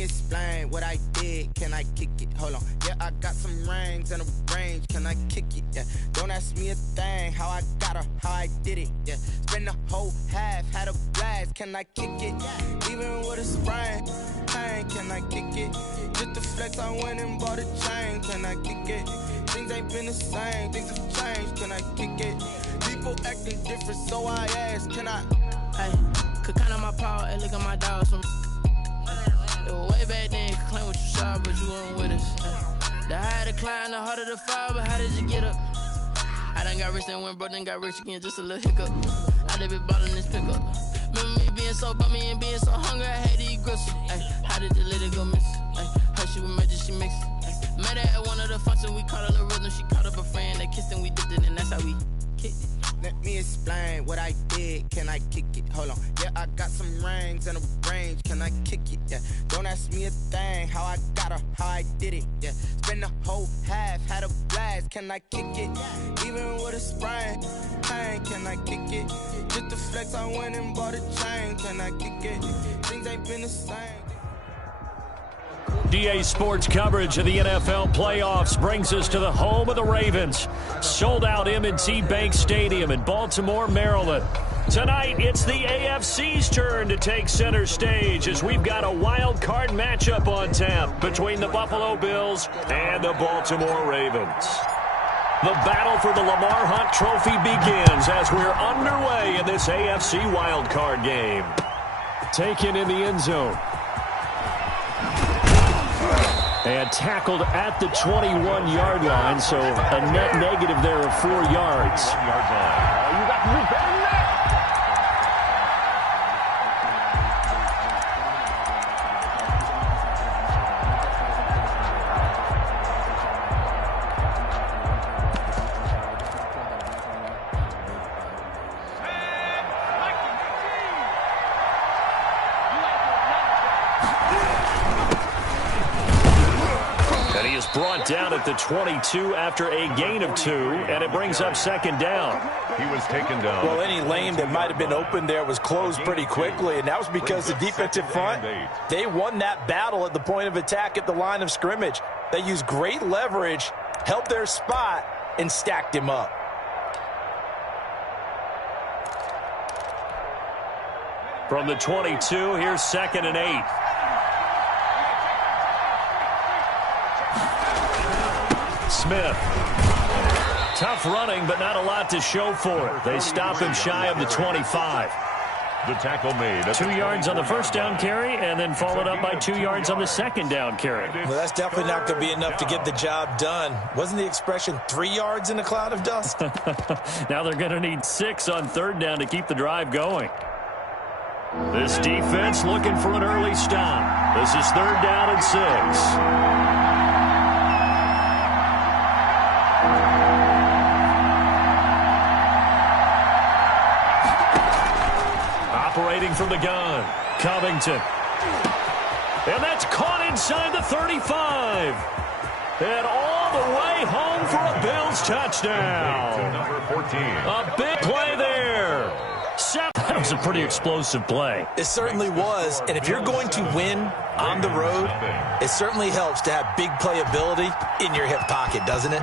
me explain what I did. Can I kick it? Hold on. Yeah, I got some rings and a range. Can I kick it? Yeah. Don't ask me a thing. How I got her, how I did it. Yeah. Spend the whole half, had a blast. Can I kick it? Even with a sprain, pain. Can I kick it? Just to flex, I went and bought a chain. Can I kick it? Things ain't been the same. Things have changed. Can I kick it? People acting different, so I ask. Can I? Hey, could count on my power. Hey, look at my dogs from. It was way back then, could claim what you saw, but you weren't with us. The higher the climb, the harder the fall, but how did you get up? I done got rich and went broke, then got rich again, just a little hiccup. I done been ballin' this pickup. Remember me being so bummy and being so hungry, I had to eat gristle. Ay, how did the lady go miss? Ay, her she was magic, she mixed. Met her at one of the functions, we caught her the rhythm, she caught up a friend, they kissed and we dipped it, and that's how we kicked it. Let me explain what I did. Can I kick it? Hold on. Yeah, I got some rings and a range. Can I kick it? Yeah. Don't ask me a thing. How I got her, how I did it. Yeah. Spend the whole half, had a blast. Can I kick it? Even with a sprain, pain. Can I kick it? Just to flex, I went and bought a chain. Can I kick it? Things ain't been the same. DA Sports coverage of the NFL playoffs brings us to the home of the Ravens. Sold out M&T Bank Stadium in Baltimore, Maryland. Tonight, it's the AFC's turn to take center stage as we've got a wild card matchup on tap between the Buffalo Bills and the Baltimore Ravens. The battle for the Lamar Hunt Trophy begins as we're underway in this AFC wild card game. Taken in the end zone. And tackled at the 21-yard line, so a net negative there of 4 yards. You got to do better than that. Brought down at the 22 after a gain of 2, and it brings up second down. He was taken down. Well, any lane that might have been open there was closed pretty quickly, and that was because the defensive front, they won that battle at the point of attack at the line of scrimmage. They used great leverage, held their spot, and stacked him up. From the 22, here's 2nd and 8. Smith. Tough running, but not a lot to show for it. They stop him shy of the 25. The tackle made. 2 yards on the first down carry, and then followed up by 2 yards on the second down carry. Well, that's definitely not going to be enough to get the job done. Wasn't the expression 3 yards in a cloud of dust? Now they're going to need 6 on third down to keep the drive going. This defense looking for an early stop. This is 3rd down and 6. Operating from the gun, Covington. And that's caught inside the 35. And all the way home for a Bills touchdown. Number 14. A big play there. That was a pretty explosive play. It certainly was. And if you're going to win on the road, it certainly helps to have big playability in your hip pocket, doesn't it?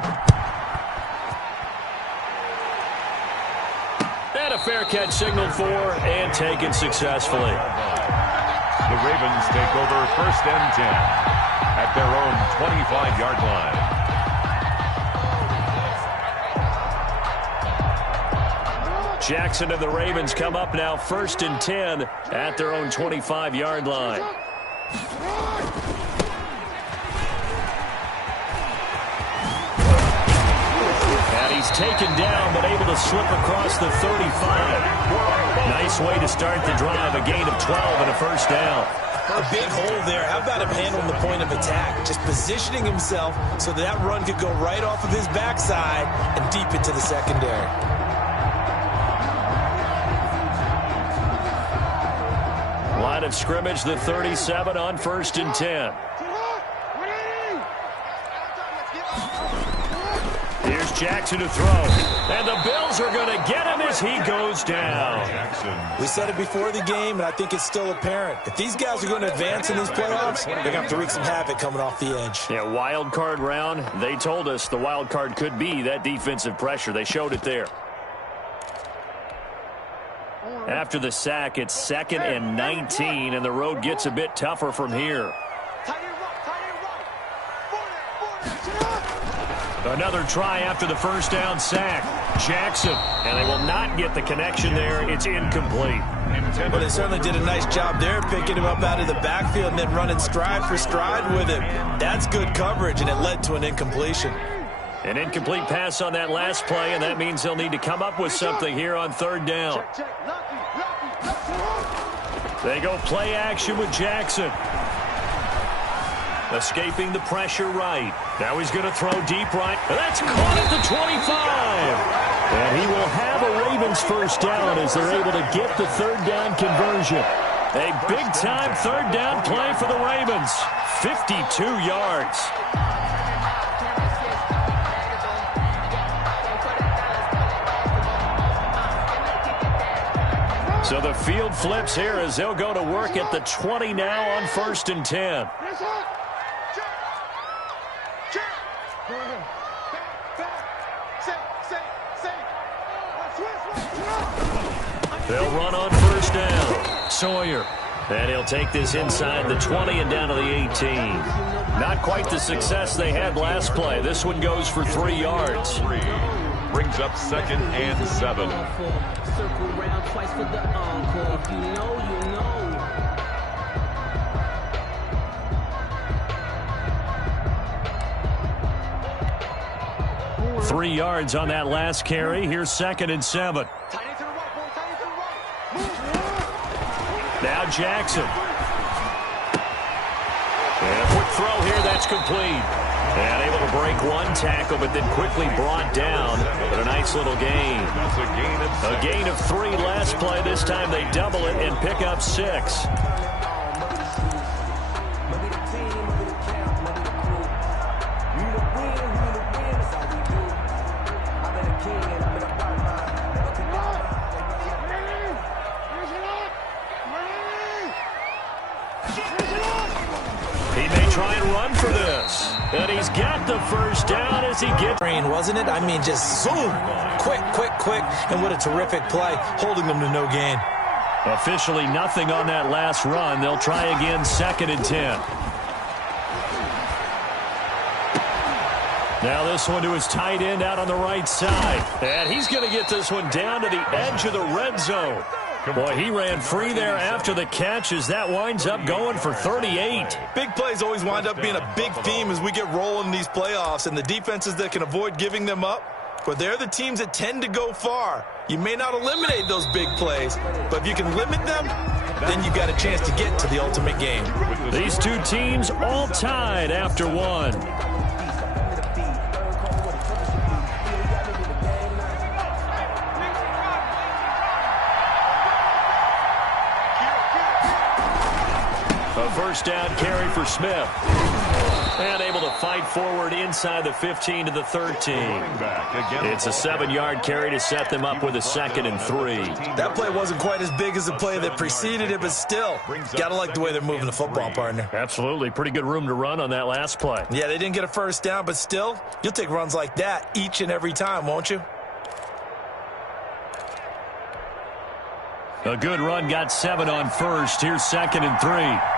And a fair catch signaled for and taken successfully. The Ravens take over 1st and 10 at their own 25-yard line. Jackson and the Ravens come up now 1st and 10 at their own 25-yard line. And he's taken down but able to slip across the 35. Nice way to start the drive, a gain of 12 and a 1st down. A big hole there. How about him handling the point of attack? Just positioning himself so that run could go right off of his backside and deep into the secondary. Line of scrimmage, the 37 on 1st and 10. Here's Jackson to throw. And the Bills are going to get him as he goes down. We said it before the game, and I think it's still apparent. If these guys are going to advance in these playoffs, they're going to have to wreak some havoc coming off the edge. Yeah, wild card round. They told us the wild card could be that defensive pressure. They showed it there. After the sack, it's 2nd and 19, and the road gets a bit tougher from here. Another try after the first down sack. Jackson, and they will not get the connection there. It's incomplete. Well, they certainly did a nice job there, picking him up out of the backfield and then running stride for stride with him. That's good coverage, and it led to an incompletion. An incomplete pass on that last play, and that means they'll need to come up with something here on 3rd down. They go play action with Jackson. Escaping the pressure right. Now he's going to throw deep right. That's caught at the 25. And he will have a Ravens first down as they're able to get the 3rd down conversion. A big-time 3rd down play for the Ravens. 52 yards. So the field flips here as they'll go to work at the 20 now on 1st and 10. They'll run on 1st down. Sawyer. And he'll take this inside the 20 and down to the 18. Not quite the success they had last play. This one goes for 3 yards. Brings up 2nd and 7. Circle round twice for the encore. If you know, you know. 3 yards on that last carry. Here's 2nd and 7. Now Jackson. And a quick throw here. That's complete. And able to break one tackle, but then quickly brought down. But a nice little gain. A gain of 3 last play. This time they double it and pick up 6. He may try and run for this. And he's got the first down as he gets... Wasn't it? I mean, just zoom. Quick, quick, quick. And what a terrific play, holding them to no gain. Officially nothing on that last run. They'll try again, 2nd and 10. Now this one to his tight end out on the right side. And he's going to get this one down to the edge of the red zone. Boy, he ran free there after the catch as that winds up going for 38. Big plays always wind up being a big theme as we get rolling in these playoffs, and the defenses that can avoid giving them up, but they're the teams that tend to go far. You may not eliminate those big plays, but if you can limit them, then you've got a chance to get to the ultimate game. These two teams all tied after one. A first down carry for Smith. And able to fight forward inside the 15 to the 13. It's a 7-yard carry to set them up with a 2nd and 3. That play wasn't quite as big as the play that preceded it, but still, got to like the way they're moving the football, partner. Absolutely. Pretty good room to run on that last play. Yeah, they didn't get a first down, but still, you'll take runs like that each and every time, won't you? A good run, got 7 on first. Here's 2nd and 3.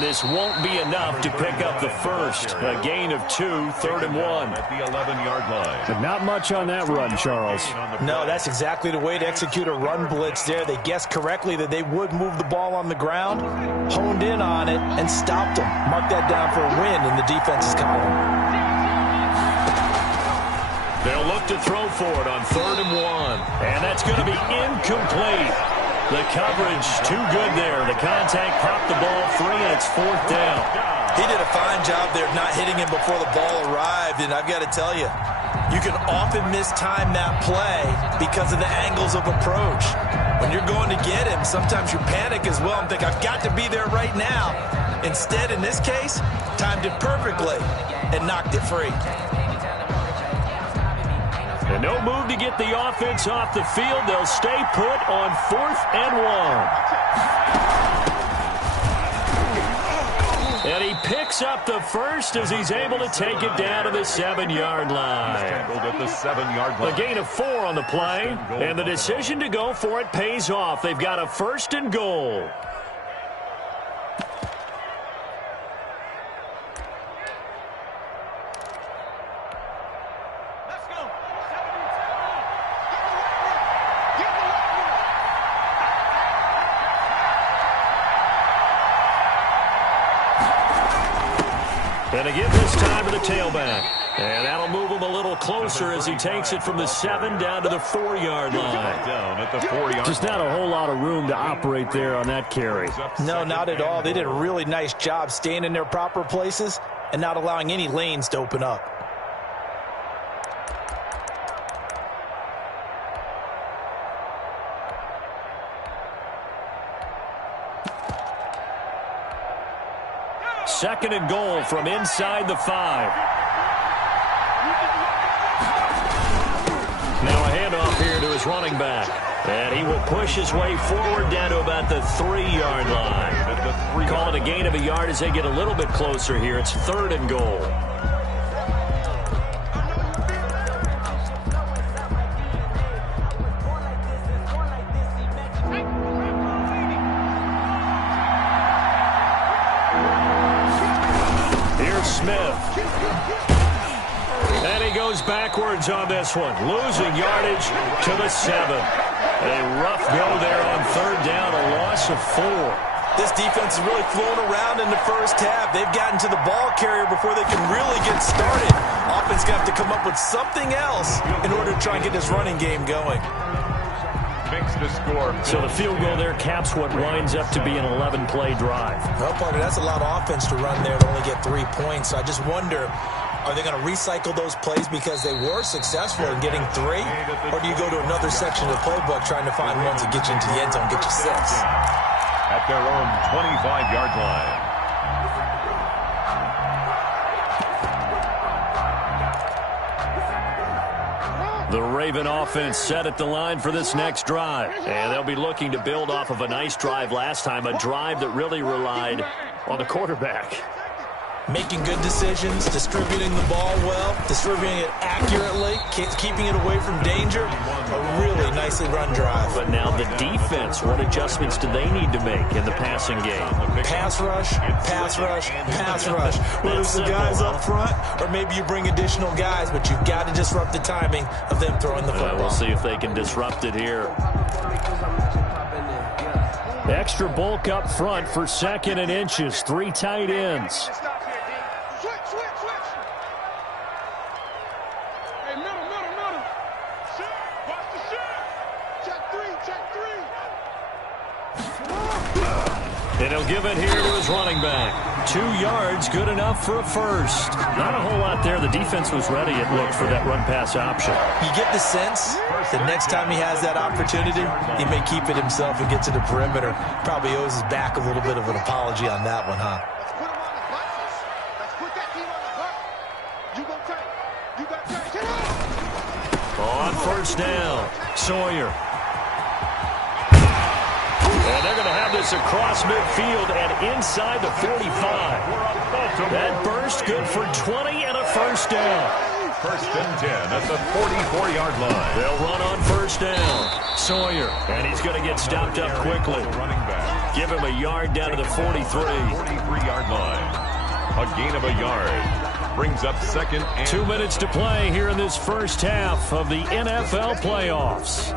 This won't be enough to pick up the first. A gain of 2, 3rd and 1. At the 11-yard line. But not much on that run, Charles. No, that's exactly the way to execute a run blitz there. They guessed correctly that they would move the ball on the ground, honed in on it, and stopped them. Mark that down for a win in the defense's column. They'll look to throw for it on 3rd and 1. And that's going to be incomplete. The coverage too good there. The contact popped the ball free, and it's 4th down. He did a fine job there not hitting him before the ball arrived, and I've got to tell you, You can often mistime that play because of the angles of approach. When you're going to get him, sometimes you panic as well and think, I've got to be there right now. Instead, in this case, timed it perfectly and knocked it free. And no move to get the offense off the field. They'll stay put on 4th and 1. And he picks up the first as he's able to take it down to the 7-yard line. A gain of 4 on the play, and the decision to go for it pays off. They've got a 1st and goal. And again this time to the tailback. And that'll move him a little closer as he takes it from the 7 down to the 4-yard line. Down at the 4-yard. Just not a whole lot of room to operate there on that carry. No, not at all. They did a really nice job staying in their proper places and not allowing any lanes to open up. Second and goal from inside the 5. Now a handoff here to his running back. And he will push his way forward down to about the 3-yard line. Call it a gain of a yard as they get a little bit closer here. It's 3rd and goal. And he goes backwards on this one, losing yardage to the 7. A rough go there on 3rd down, a loss of 4. This defense is really flown around in the first half. They've gotten to the ball carrier before they can really get started. Offense going to have to come up with something else in order to try and get this running game going. Makes the score. So the field goal there caps what winds up to be an 11-play drive. Well, partner, that's a lot of offense to run there to only get 3 points. So I just wonder, are they going to recycle those plays because they were successful in getting 3? Or do you go to another section of the playbook trying to find ones that get you into the end zone, get you 6? At their own 25-yard line. The Raven offense set at the line for this next drive. And they'll be looking to build off of a nice drive last time, a drive that really relied on the quarterback. Making good decisions, distributing the ball well, distributing it accurately, keeping it away from danger. A really nicely run drive. But now the defense, what adjustments do they need to make in the passing game? Pass rush, pass rush, pass rush. Whether it's the guys up front or maybe you bring additional guys, but you've got to disrupt the timing of them throwing the football. We'll see if they can disrupt it here. Extra bulk up front for 2nd and inches. 3 tight ends. And he'll give it here to his running back. 2 yards, good enough for a 1st. Not a whole lot there. The defense was ready, it looked, for that run-pass option. You get the sense that next time he has that opportunity, he may keep it himself and get to the perimeter. Probably owes his back a little bit of an apology on that one, huh? On 1st down, Sawyer. And they're going to have this across midfield and inside the 45. That burst good for 20 and a 1st down. 1st and 10 at the 44-yard line. They'll run on 1st down. Sawyer, and he's going to get stopped up quickly. Running back. Give him a yard down to the 43. 43-yard line. A gain of a yard. Brings up 2nd and 2 minutes to play here in this first half of the NFL playoffs.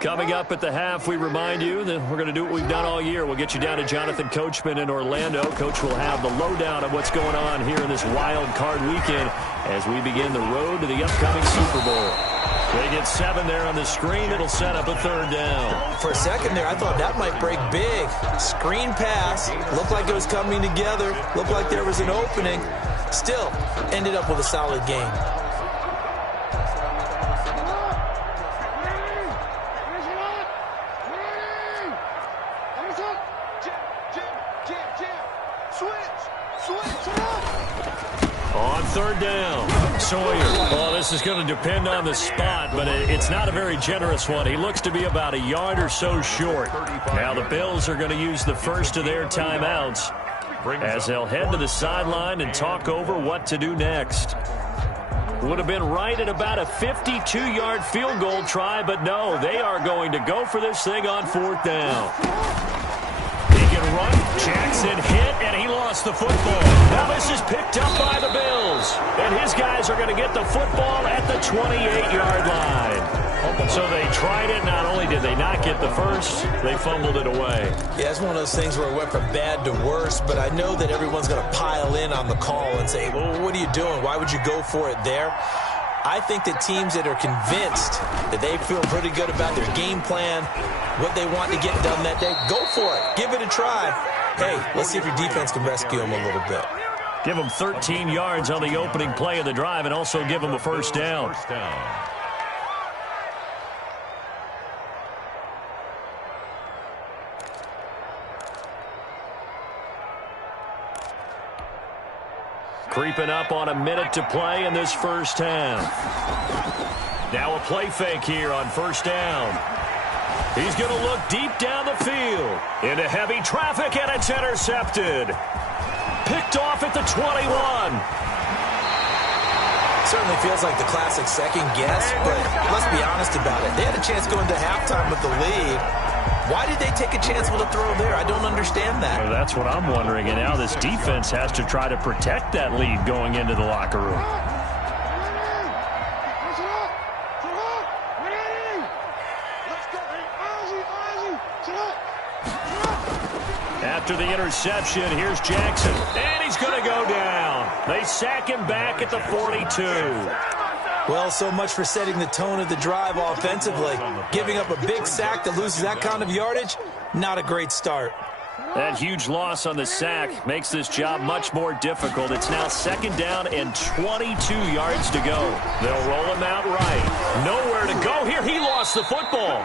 Coming up at the half, we remind you that we're going to do what we've done all year. We'll get you down to Jonathan Coachman in Orlando. Coach will have the lowdown of what's going on here in this wild card weekend as we begin the road to the upcoming Super Bowl. They get 7 there on the screen. It'll set up a 3rd down. For a second there, I thought that might break big. Screen pass. Looked like it was coming together. Looked like there was an opening. Still, ended up with a solid game. On 3rd down, Sawyer. Well, this is going to depend on the spot, but it's not a very generous one. He looks to be about a yard or so short. Now the Bills are going to use the first of their timeouts as they'll head to the sideline and talk over what to do next. Would have been right at about a 52-yard field goal try, but no, they are going to go for this thing on 4th down. He can run. Jackson hit, and he lost the football. Now this is picked up by the Bills, and his guys are going to get the football at the 28-yard line. So they tried it. Not only did they not get the first, they fumbled it away. Yeah, it's one of those things where it went from bad to worse, but I know that everyone's going to pile in on the call and say, well, what are you doing? Why would you go for it there? I think that teams that are convinced that they feel pretty good about their game plan, what they want to get done that day, go for it. Give it a try. Hey, let's see if your defense can rescue them a little bit. Give them 13 yards on the opening play of the drive and also give them a 1st down. Creeping up on a minute to play in this 1st half. Now a play fake here on 1st down. He's going to look deep down the field into heavy traffic, and it's intercepted. Picked off at the 21. Certainly feels like the classic second guess, but let's be honest about it. They had a chance going to halftime with the lead. Why did they take a chance with a throw there? I don't understand that. Well, that's what I'm wondering, and now this defense has to try to protect that lead going into the locker room. After the interception, here's Jackson, and he's going to go down. They sack him back at the 42. Well, so much for setting the tone of the drive offensively. Giving up a big sack that loses that kind of yardage, not a great start. That huge loss on the sack makes this job much more difficult. It's now 2nd down and 22 yards to go. They'll roll him out right. Nowhere to go here. He lost the football.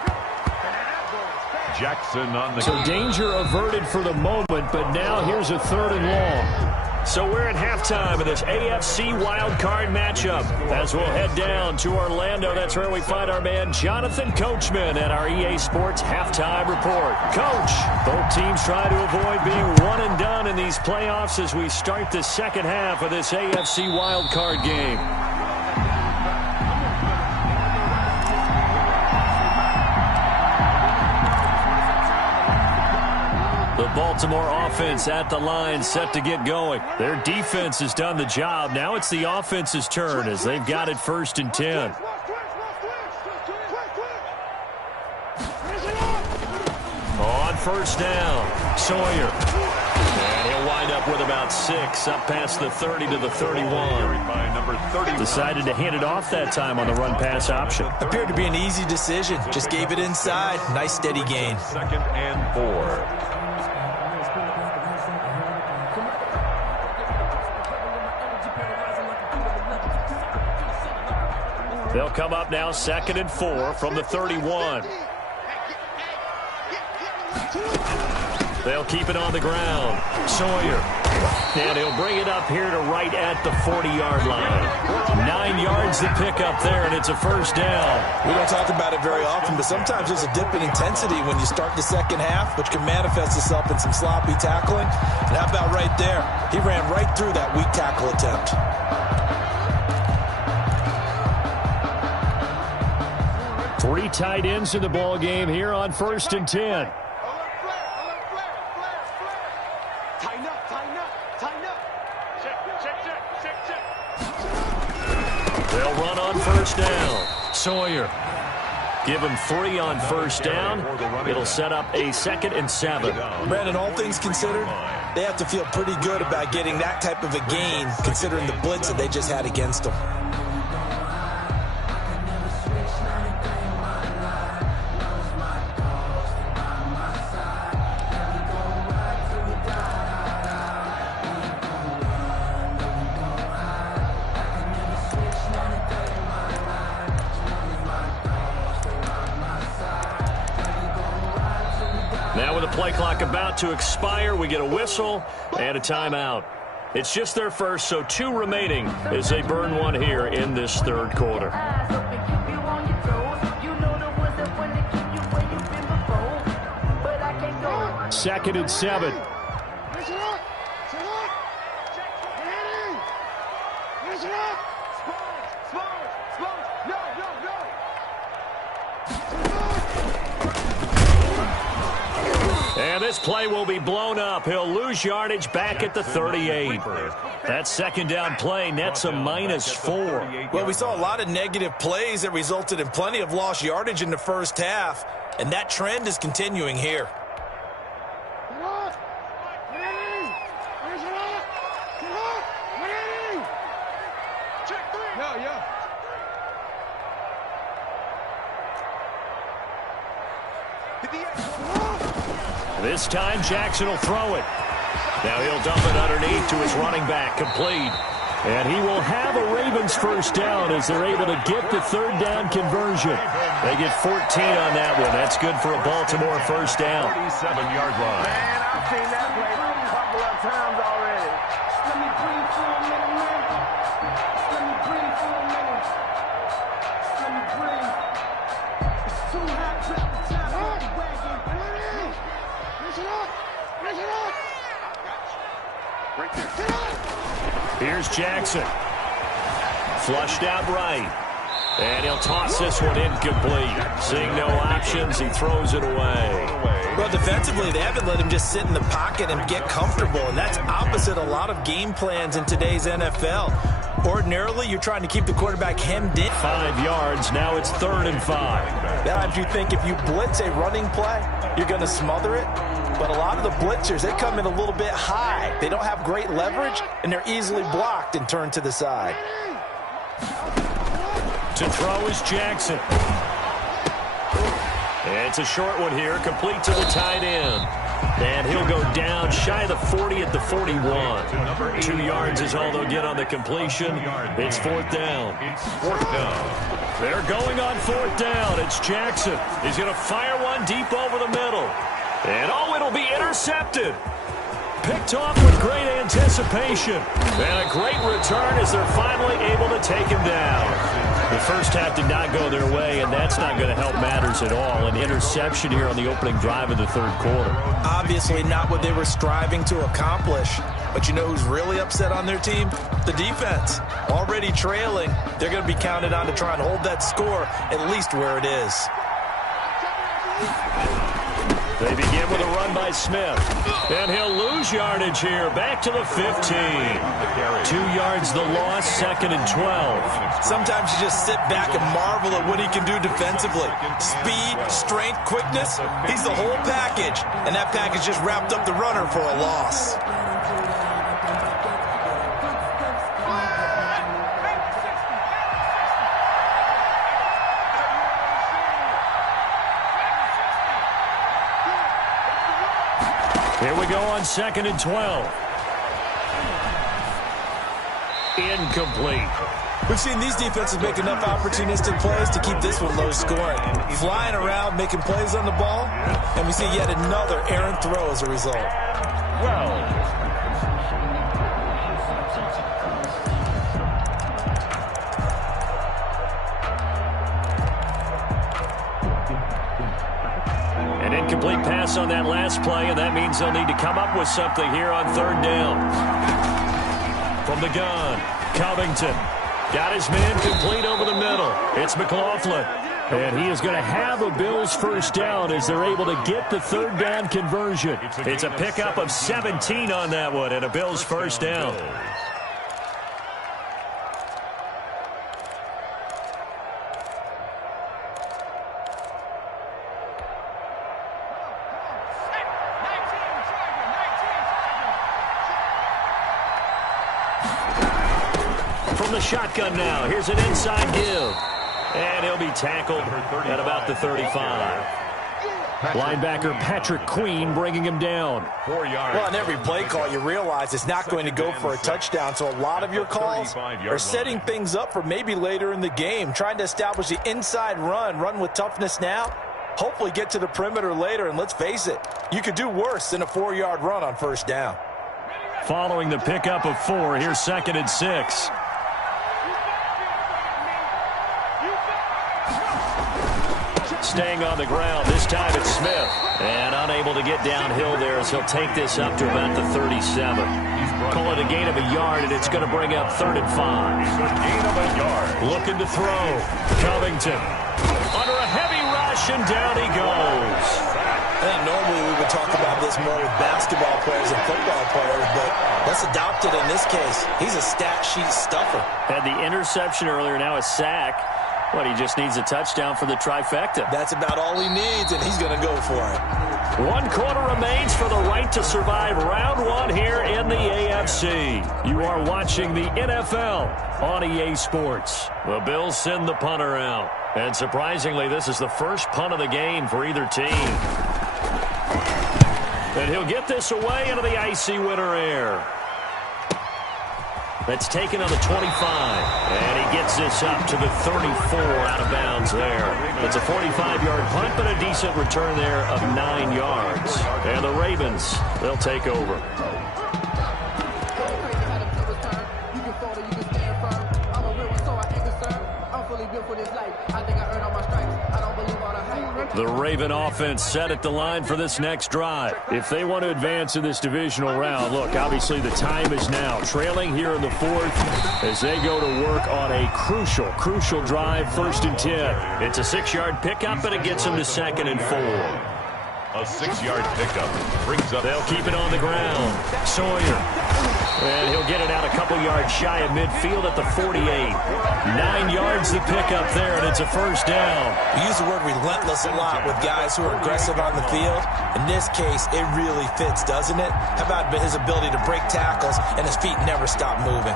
Jackson on the So danger averted for the moment, but now here's a 3rd and long. So we're at halftime of this AFC wildcard matchup. As we'll head down to Orlando, that's where we find our man Jonathan Coachman at our EA Sports Halftime Report. Coach, both teams try to avoid being one and done in these playoffs as we start the 2nd half of this AFC wildcard game. The Baltimore offense at the line, set to get going. Their defense has done the job. Now it's the offense's turn as they've got it 1st and 10. On 1st down, Sawyer. And he'll wind up with about 6, up past the 30 to the 31. Decided to hand it off that time on the run-pass option. Appeared to be an easy decision. Just gave it inside. Nice steady gain. 2nd and 4. They'll come up now 2nd and 4 from the 31. They'll keep it on the ground. Sawyer. And he'll bring it up here to right at the 40-yard line. 9 yards to pick up there, and it's a 1st down. We don't talk about it very often, but sometimes there's a dip in intensity when you start the 2nd half, which can manifest itself in some sloppy tackling. And how about right there? He ran right through that weak tackle attempt. Three tight ends in the ball game here on 1st and 10. They'll run on 1st down. Sawyer. Give him 3 on first down. It'll set up a 2nd and 7. Brandon, all things considered, they have to feel pretty good about getting that type of a gain, considering the blitz that they just had against them. Now with the play clock about to expire, we get a whistle and a timeout. It's just their first, so 2 remaining as they burn 1 here in this 3rd quarter. 2nd and 7. And this play will be blown up. He'll lose yardage back at the 38. That 2nd down play nets a -4. Well, we saw a lot of negative plays that resulted in plenty of lost yardage in the first half, and that trend is continuing here. This time, Jackson will throw it. Now he'll dump it underneath to his running back, complete. And he will have a Ravens first down as they're able to get the 3rd down conversion. They get 14 on that one. That's good for a Baltimore first down. 37-yard line. Man, I've seen that play a couple of times already. Let me breathe for a minute, man. Let me breathe for a minute. Let me breathe. It's too hot to the top of the wagon. Listen up. Listen up. Right there. Here's Jackson. Flushed out right. And he'll toss this one incomplete. Seeing no options, he throws it away. Well, defensively, they haven't let him just sit in the pocket and get comfortable, and that's opposite a lot of game plans in today's NFL. Ordinarily, you're trying to keep the quarterback hemmed in. 5 yards. Now it's 3rd and 5. Sometimes you think if you blitz a running play, you're going to smother it. But a lot of the blitzers, they come in a little bit high. They don't have great leverage, and they're easily blocked and turned to the side. To throw is Jackson. It's a short one here, complete to the tight end. And he'll go down shy of the 40 at the 41. 2 yards is all they'll get on the completion. It's 4th down. They're going on 4th down. It's Jackson. He's going to fire one deep over the middle. And oh, it'll be intercepted. Picked off with great anticipation. And a great return as they're finally able to take him down. The first half did not go their way, and that's not going to help matters at all. An interception here on the opening drive of the 3rd quarter. Obviously not what they were striving to accomplish. But you know who's really upset on their team? The defense. Already trailing, they're going to be counted on to try and hold that score at least where it is. They begin with a run by Smith. And he'll lose yardage here. Back to the 15. 2 yards the loss, 2nd and 12. Sometimes you just sit back and marvel at what he can do defensively. Speed, strength, quickness. He's the whole package. And that package just wrapped up the runner for a loss. Here we go on 2nd and 12. Incomplete. We've seen these defenses make enough opportunistic plays to keep this one low scoring. Flying around, making plays on the ball, and we see yet another errant throw as a result. An incomplete pass on that last play, and that means they'll need to come up with something here on 3rd down. From the gun, Covington. Got his man complete over the middle. It's McLaughlin. And he is going to have a Bills first down as they're able to get the 3rd down conversion. It's a pickup of 17 on that one and a Bills first down. the shotgun now. Here's an inside give. And he'll be tackled at about the 35. Linebacker Patrick Queen bringing him down. 4 yards. Well, on every play call, you realize it's not going to go for a touchdown, so a lot of your calls are setting things up for maybe later in the game, trying to establish the inside run with toughness now, hopefully get to the perimeter later, and let's face it, you could do worse than a 4-yard run on first down. Following the pickup of 4, here's 2nd and 6. Staying on the ground, this time it's Smith. And unable to get downhill there as he'll take this up to about the 37. Call it a gain of a yard, and it's going to bring up 3rd and 5. Gain of a yard. Looking to throw. Covington under a heavy rush, and down he goes. Normally we would talk about this more with basketball players and football players, but let's adopt it in this case. He's a stat sheet stuffer. Had the interception earlier, now a sack. But he just needs a touchdown for the trifecta. That's about all he needs, and he's going to go for it. 1 quarter remains for the right to survive round 1 here in the AFC. You are watching the NFL on EA Sports. The Bills send the punter out. And surprisingly, this is the first punt of the game for either team. And he'll get this away into the icy winter air. That's taken on the 25. And he gets this up to the 34 out of bounds there. It's a 45-yard punt, but a decent return there of 9 yards. And the Ravens, they'll take over. The Raven offense set at the line for this next drive. If they want to advance in this divisional round, look, obviously the time is now. Trailing here in the 4th as they go to work on a crucial drive, 1st and 10. It's a 6-yard pickup, and it gets them to 2nd and 4. A 6-yard pickup brings up. They'll keep it on the ground. Sawyer. And he'll get it out a couple yards shy of midfield at the 48. 9 yards to pick up there, and it's a 1st down. We use the word relentless a lot with guys who are aggressive on the field. In this case, it really fits, doesn't it? How about his ability to break tackles and his feet never stop moving?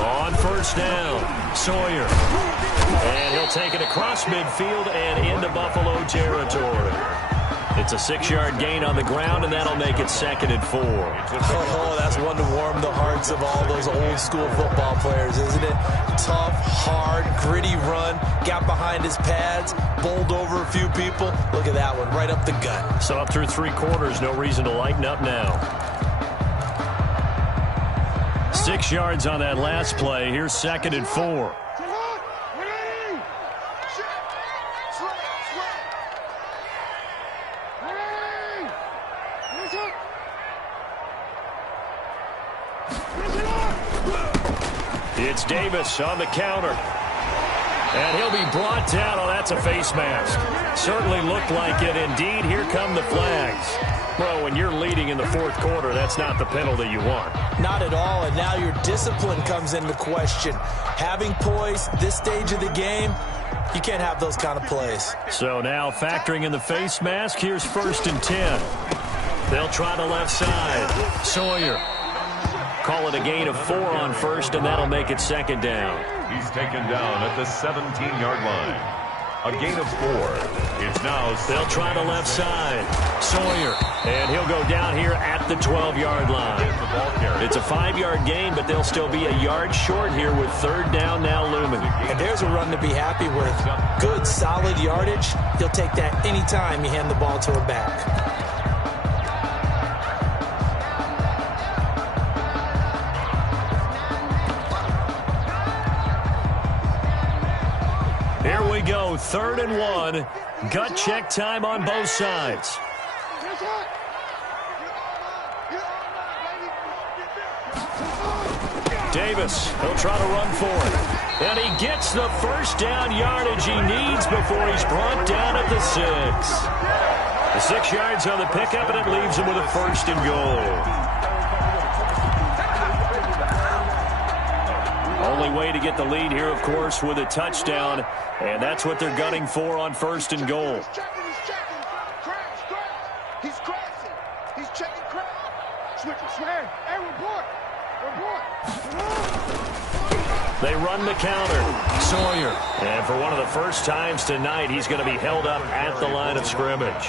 On 1st down, Sawyer. And he'll take it across midfield and into Buffalo territory. It's a 6-yard gain on the ground, and that'll make it 2nd and 4. Oh, that's one to warm the hearts of all those old-school football players, isn't it? Tough, hard, gritty run, got behind his pads, bowled over a few people. Look at that one, right up the gut. So up through 3 quarters, no reason to lighten up now. 6 yards on that last play. Here's 2nd and 4. It's Davis on the counter. And he'll be brought down. Oh, that's a face mask. Certainly looked like it. Indeed, here come the flags. Well, when you're leading in the 4th quarter, that's not the penalty you want. Not at all, and now your discipline comes into question. Having poise this stage of the game, you can't have those kind of plays. So now factoring in the face mask, here's 1st and 10. They'll try the left side. Sawyer. Call it a gain of 4 on 1st, and that'll make it 2nd down. He's taken down at the 17-yard line. A gain of 4. It's now. They'll try the left side. Sawyer. And he'll go down here at the 12-yard line. It's a 5-yard gain, but they'll still be a yard short here with 3rd down now looming. And there's a run to be happy with. Good, solid yardage. He'll take that anytime you hand the ball to a back. Here we go, 3rd and 1. Gut check time on both sides. Davis, he'll try to run for it. And he gets the 1st down yardage he needs before he's brought down at the 6. The 6 yards on the pickup, and it leaves him with a 1st and goal. Only way to get the lead here, of course, with a touchdown, and that's what they're gunning for on 1st and goal. They run the counter. Sawyer. And for one of the first times tonight, he's going to be held up at the line of scrimmage.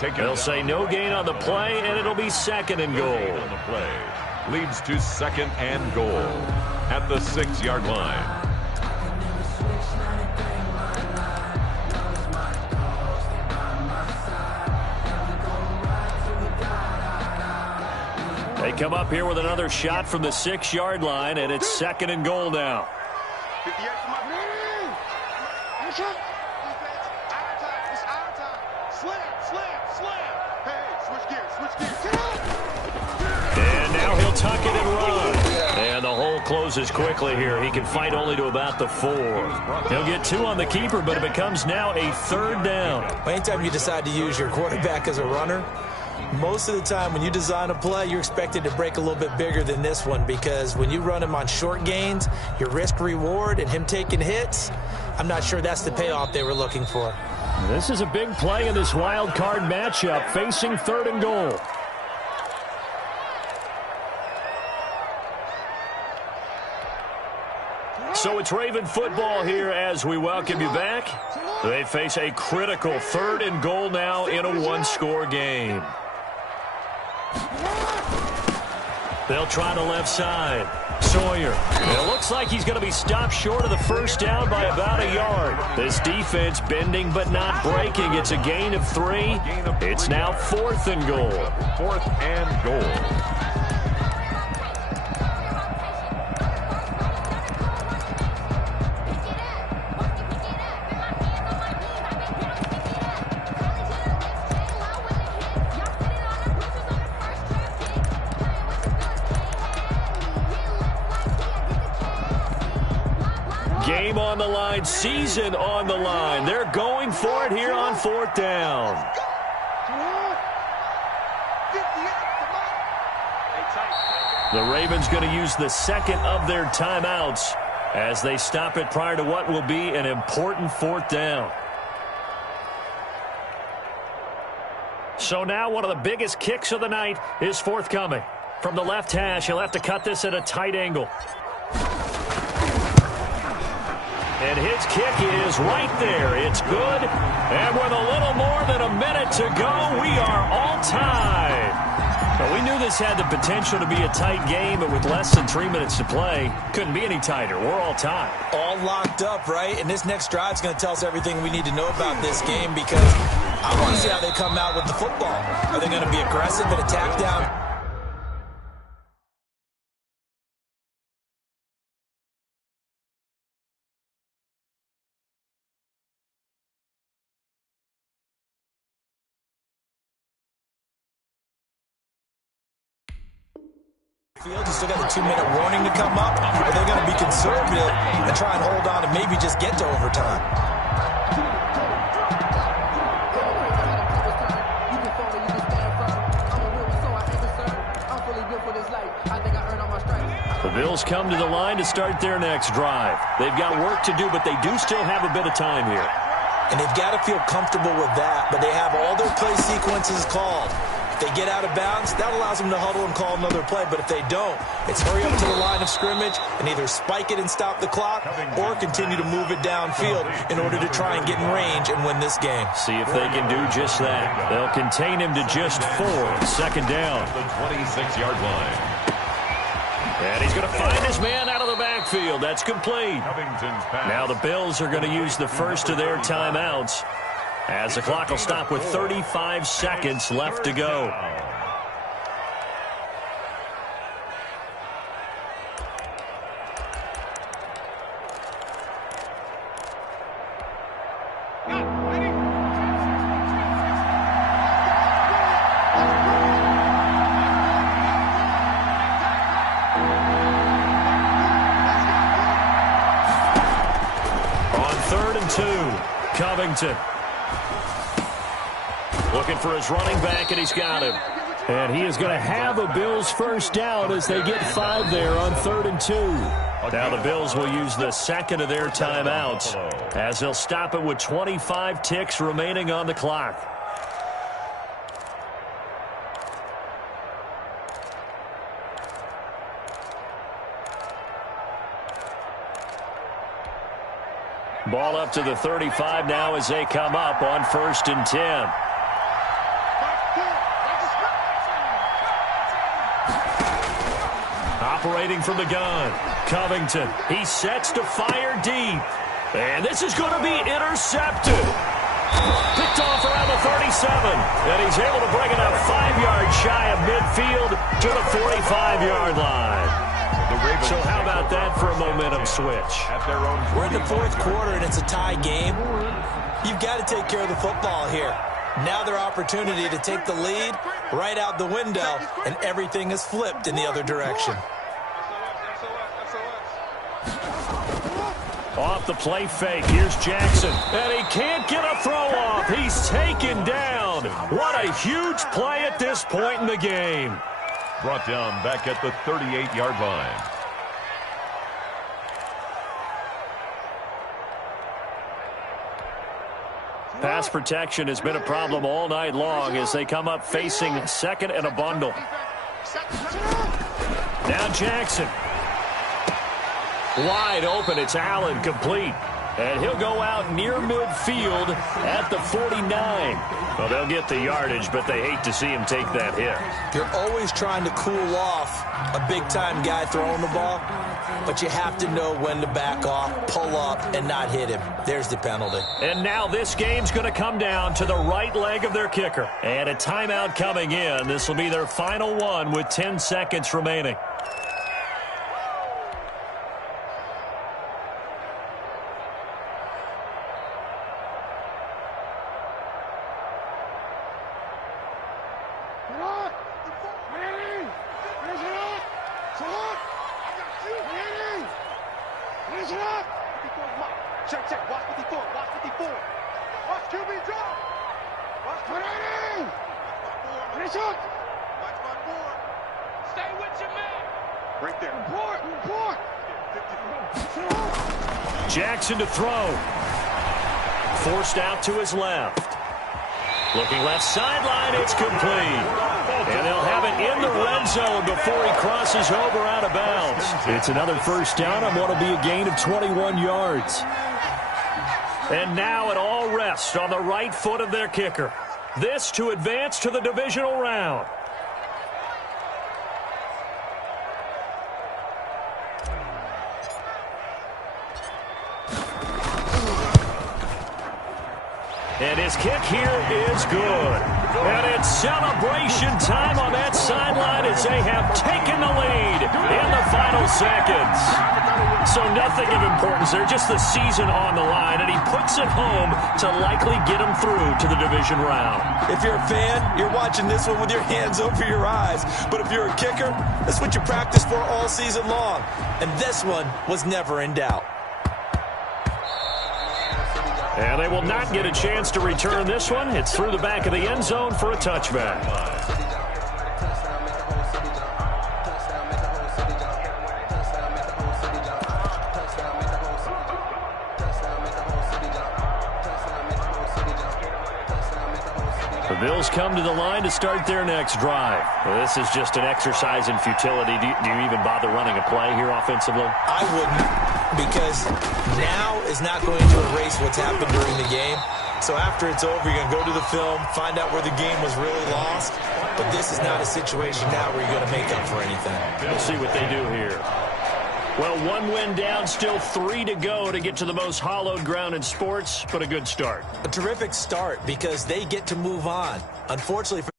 They'll say no gain on the play, and it'll be second and goal. On the play leads to second and goal at the 6-yard line. They come up here with another shot from the 6-yard line, and it's second and goal now. 58 to my man. Defense, our time. It's our time. Slam. Hey, switch gears. And now he'll tuck it and run. And the hole closes quickly here. He can fight only to about the 4. He'll get 2 on the keeper, but it becomes now a third down. Anytime you decide to use your quarterback as a runner, most of the time when you design a play, you're expected to break a little bit bigger than this one, because when you run him on short gains, your risk-reward and him taking hits, I'm not sure that's the payoff they were looking for. This is a big play in this wild card matchup, facing third and goal. So it's Raven football here as we welcome you back. They face a critical third and goal now in a one-score game. They'll try the left side. Sawyer. It looks like he's going to be stopped short of the first down by about a yard. This defense bending but not breaking. It's a gain of 3. It's now 4th and goal. 4th and goal. Game on the line, season on the line. They're going for it here on 4th down. The Ravens going to use the second of their timeouts as they stop it prior to what will be an important 4th down. So now one of the biggest kicks of the night is forthcoming. From the left hash, he'll have to cut this at a tight angle. And his kick is right there. It's good. And with a little more than a minute to go, we are all tied. Well, we knew this had the potential to be a tight game, but with less than 3 minutes to play, couldn't be any tighter. We're all tied. All locked up, right? And this next drive is going to tell us everything we need to know about this game, because I want to see how they come out with the football. Are they going to be aggressive and attack down? You still got the 2-minute warning to come up, or they're going to be conservative and try and hold on and maybe just get to overtime. The Bills come to the line to start their next drive. They've got work to do, but they do still have a bit of time here. And they've got to feel comfortable with that, but they have all their play sequences called. If they get out of bounds, that allows them to huddle and call another play. But if they don't, it's hurry up to the line of scrimmage and either spike it and stop the clock or continue to move it downfield in order to try and get in range and win this game. See if they can do just that. They'll contain him to just 4. Second down. The 26-yard line. And he's going to find his man out of the backfield. That's complete. Now the Bills are going to use the first of their timeouts, as the clock will stop with 35 seconds left to go. On 3rd and 2, Covington. Looking for his running back, and he's got him. And he is going to have a Bills first down as they get 5 there on 3rd and 2. Now the Bills will use the second of their timeouts as they'll stop it with 25 ticks remaining on the clock. Ball up to the 35 now as they come up on 1st and 10. Operating from the gun, Covington. He sets to fire deep. And this is going to be intercepted. Picked off around the 37. And he's able to bring it up 5 yards shy of midfield to the 45-yard line. So how about that for a momentum switch? We're in the 4th quarter, and it's a tie game. You've got to take care of the football here. Now their opportunity to take the lead right out the window, and everything is flipped in the other direction. Off the play fake, here's Jackson. And he can't get a throw off. He's taken down. What a huge play at this point in the game. Brought down back at the 38-yard line. Pass protection has been a problem all night long as they come up facing 2nd and a bundle. Now Jackson. Wide open, it's Allen, complete. And he'll go out near midfield at the 49. Well, they'll get the yardage, but they hate to see him take that hit. You're always trying to cool off a big-time guy throwing the ball, but you have to know when to back off, pull up, and not hit him. There's the penalty. And now this game's going to come down to the right leg of their kicker. And a timeout coming in. This will be their final one with 10 seconds remaining. Jackson to throw. Forced out to his left. Looking left sideline, it's complete. And they'll have it in the red zone before he crosses over out of bounds. It's another first down on what will be a gain of 21 yards. And now it all rests on the right foot of their kicker. This to advance to the divisional round. And his kick here is good. And it's celebration time on that sideline as they have taken the lead in the final seconds. So nothing of importance there, just the season on the line, and he puts it home to likely get him through to the division round. If you're a fan, you're watching this one with your hands over your eyes. But if you're a kicker, that's what you practice for all season long. And this one was never in doubt. And they will not get a chance to return this one. It's through the back of the end zone for a touchback. The Bills come to the line to start their next drive. Well, this is just an exercise in futility. Do you even bother running a play here offensively? I wouldn't, because now is not going to erase what's happened during the game. So after it's over, you're going to go to the film, find out where the game was really lost. But this is not a situation now where you're going to make up for anything. We'll see what they do here. Well, 1 win down, still 3 to go to get to the most hallowed ground in sports, but a good start. A terrific start because they get to move on. Unfortunately for